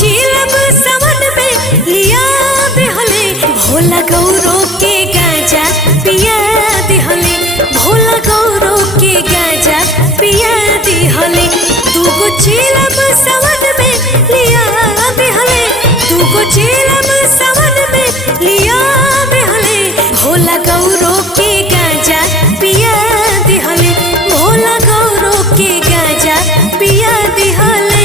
चिलम सावन में लिया दिहले, भोला गौरो के गाजा पिया दिहले, भोला गौरो के गाजा पिया दिहले। दूगो चिलम सावन में लिया दिहले, दूगो चिलम सावन में लिया दिहले, भोला गौरो के गाजा पिया दिहले, भोला गौरो के गाजा पिया दिहले।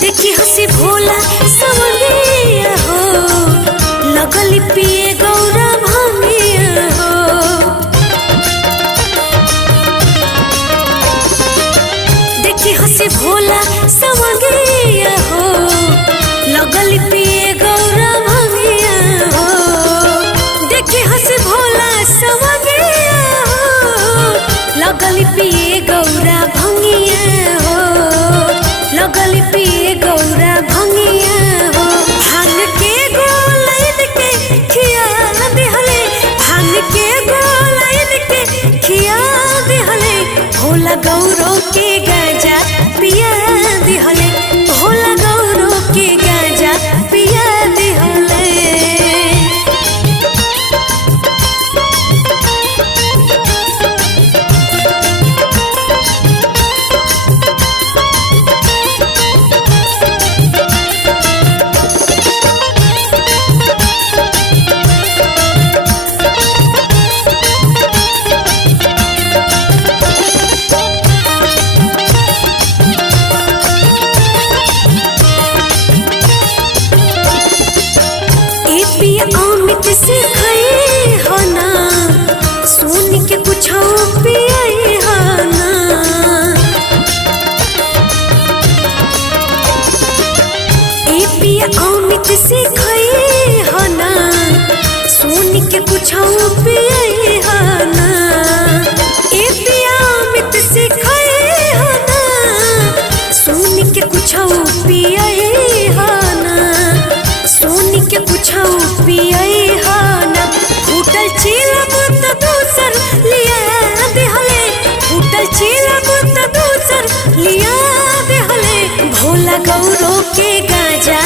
देखी हसी भोला सवंगिया हो, लगली पिए गौरा भांगिया हो। देखी हसी भोला सवंगिया हो, लगली पिए गौरा भांगिया हो। देखी हसी भोला सवंगिया हो, लगली पिए गौरा भांगिया हो, लगली पिए गौरा भंगिया हो। भांग के गोलाइन के खिया दिहले, भांग के गोलाइन के खिया दिहले, भोला गौरो के गाजा पिया दिहले, भोला गौरो के गाजा पिया दिहले। अमित से खाए हो ना, सुन के कुछो पिए हो ना। ए पिया अमित से खाए हो ना, सुन के कुछो पिए हो ना। ए पिया अमित से खाए हो ना, सुन के कुछो पिए हो ना, सुन के कुछो पिए हो ना। फूटल चिलम त दूसर लिया दिहले, फूटल चिलम त दूसर लिया दिहले, भोला गौरो के गाजा